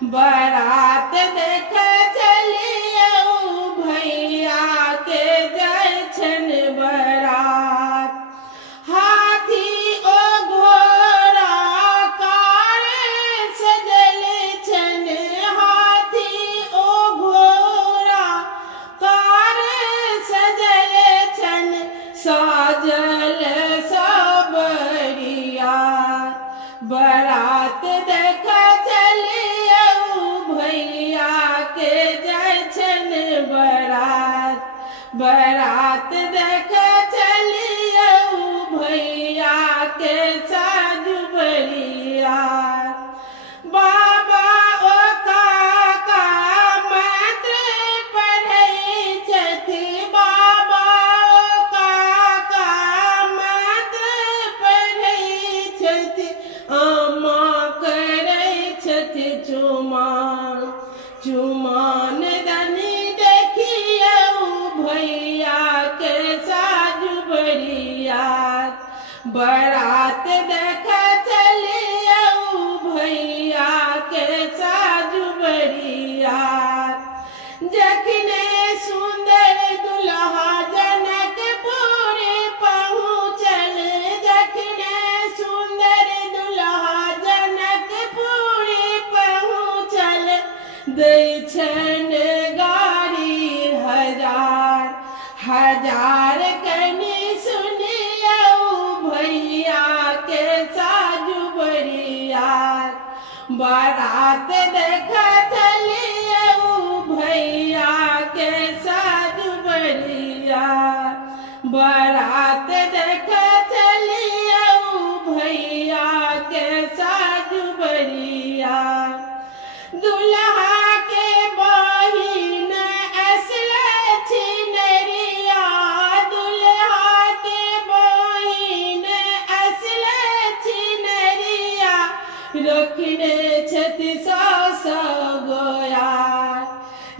बरात देख चलियौ भैया के जाइ छन बरात। हाथी ओ घोड़ा कार सजल छन, हाथी ओ घोड़ा कार सजल छन, साजल सब बरियात। बरात देख चलियौ भैया के जाइ छन बरात। बरात देख चलियौ भैया के साजु बरियात। बाबा ओ काका मंत्र पढ़ै छथि, बाबा ओ काका मंत्र पढ़ै छथि, अम्मा करै छथि चुमाओन। चुमाओन दनी देखियौ भैया के साजु बरियात। बरात देख चलियौ भैया के साजु बरियात। जखने सुंदर दुल्हा जनकपुर पहुँचल, जखने सुंदर दुल्हा जनकपुर पहुँचल, दै छन गारी हजार हजार। कनि सुनियौ भैया के साजु बरियात। बरात देख चलियौ भैया के साजु बरियात। बरात देख चलियौ भैया के साजु बरियात। दुल्हा के बहिन असल छिनरिया, दुल्हा के बहिन असल छिनरिया, रखने छथि सास गोयार।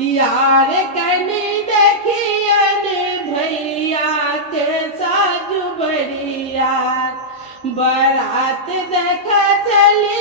यार कनि देखियन भैया के साजु बरियात। बरात देख चलियौ